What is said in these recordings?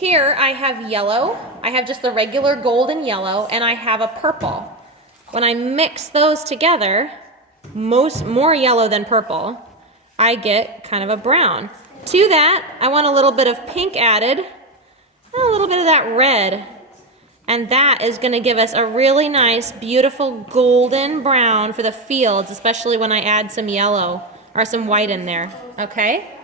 Here I have yellow, I have just the regular golden yellow, and I have a purple. When I mix those together, more yellow than purple, I get kind of a brown. To that, I want a little bit of pink added, and a little bit of that red. And that is going to give us a really nice, beautiful golden brown for the fields, especially when I add some yellow or some white in there, okay?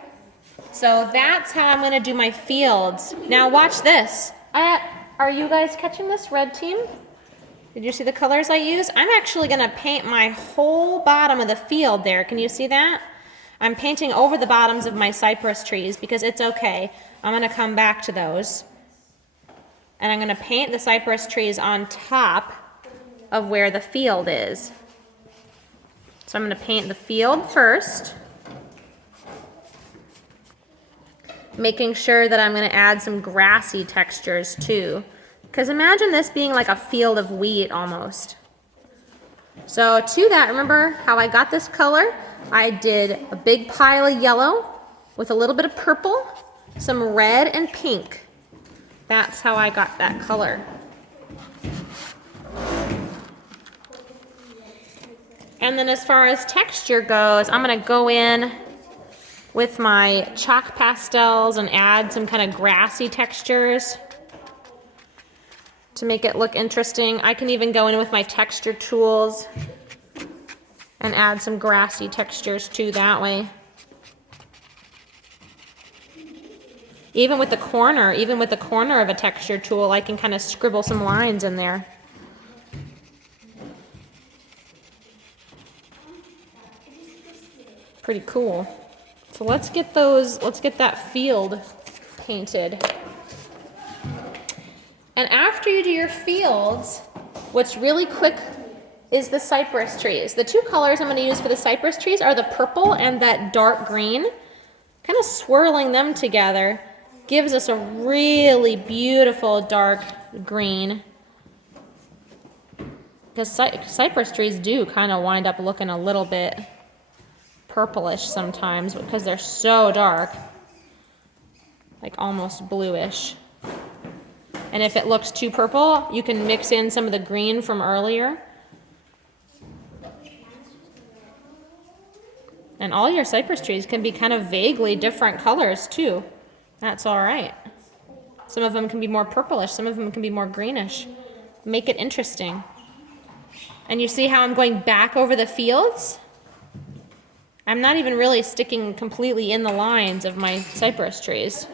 So that's how I'm going to do my fields. Now watch this. Are you guys catching this, red team? Did you see the colors I use? I'm actually going to paint my whole bottom of the field there. Can you see that? I'm painting over the bottoms of my cypress trees because it's okay. I'm going to come back to those. And I'm going to paint the cypress trees on top of where the field is. So I'm going to paint the field first, making sure that I'm going to add some grassy textures too. Because imagine this being like a field of wheat almost. So to that, remember how I got this color? I did a big pile of yellow with a little bit of purple, some red and pink. That's how I got that color. And then as far as texture goes, I'm going to go in with my chalk pastels and add some kind of grassy textures to make it look interesting. I can even go in with my texture tools and add some grassy textures too that way. Even with the corner of a texture tool, I can kind of scribble some lines in there. Pretty cool. So let's get that field painted. And after you do your fields, what's really quick is the cypress trees. The two colors I'm going to use for the cypress trees are the purple and that dark green. Kind of swirling them together gives us a really beautiful dark green. Because cypress trees do kind of wind up looking a little bit purplish sometimes because they're so dark, like almost bluish. And if it looks too purple, you can mix in some of the green from earlier. And all your cypress trees can be kind of vaguely different colors too. That's all right. Some of them can be more purplish, some of them can be more greenish. Make it interesting. And you see how I'm going back over the fields? I'm not even really sticking completely in the lines of my cypress trees.